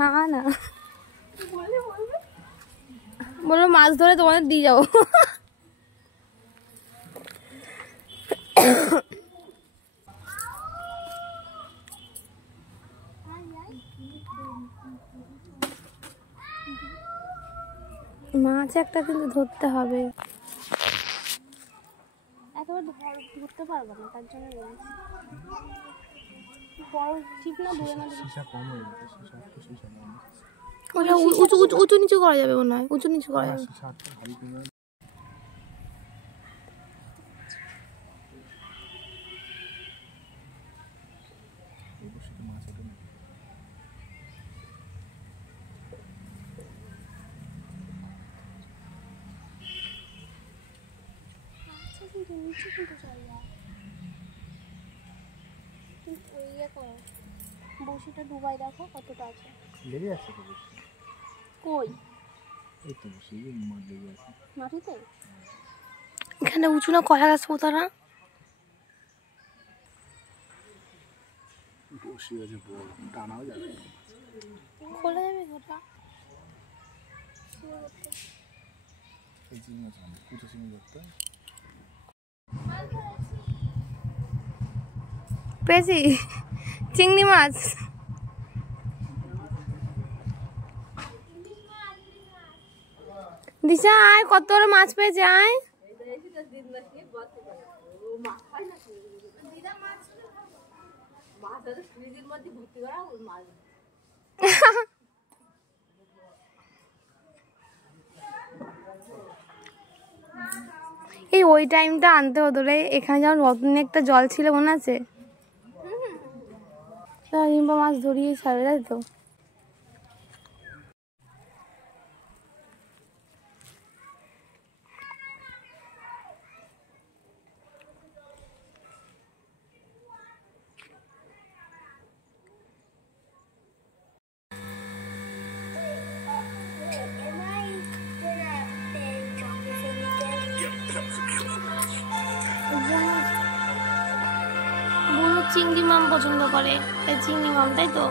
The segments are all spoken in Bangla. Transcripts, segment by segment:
না না বলো মাছ ধরে তোমাদের দিয়ে যাবো। মাছ একটা কিন্তু ধরতে হবে, এতবার ধরতে পারবো না, তার জন্য বড় ঠিক না, দূরে না উঁচু নিচু করা যাবে মনে হয়, উঁচু নিচু করা যাবে। বসিটা ডুবাই দেখো কতটা আছে, লেগে যাচ্ছে তো বসি। কই এই তো বসি মাছ লেগে আছে মাটিতে। এখানে উঁচু না কলা গাছ পোতারা বসি আছে, বড় টানাও যাবে, খোলা যাবে ওটা। এই চিংড়ি মাছ কুচো চিংড়ি ধরতে পেয়েছি, চিংড়ি মাছ। দিশা আয়, কত বড় মাছ পেয়েছে আয়। এই ওই টাইমটা আনতে হতো রে, এখানে যেমন নতুন একটা জল ছিল মনে আছে, রিম্পা মাছ ধরিয়ে ছাড়ে, তাই তো। চিংড়ি মাছ পছন্দ করে, তাই চিংড়ি মাছ, তাই তো।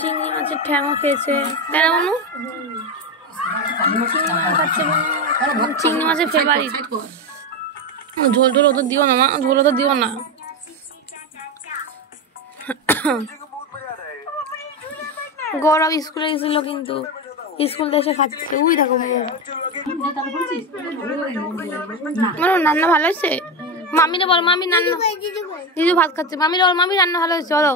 চিংড়ি মাছের ঠ্যাঙও খেয়েছে, তাই না বনু? চিংড়ি মাছের ফেভারিট। ঝোল ঝোল অত দিও না মা, ঝোল অত দিও না। গৌরব স্কুলে গেছিল কিন্তু স্কুল এসে খাচ্ছে, উই দেখো মানে রান্না ভালো হয়েছে। মামিরে বল, মামি রান্না, দিদি ভাত খাচ্ছে, মামিরে বল মামি রান্না ভালো হয়েছে বলো।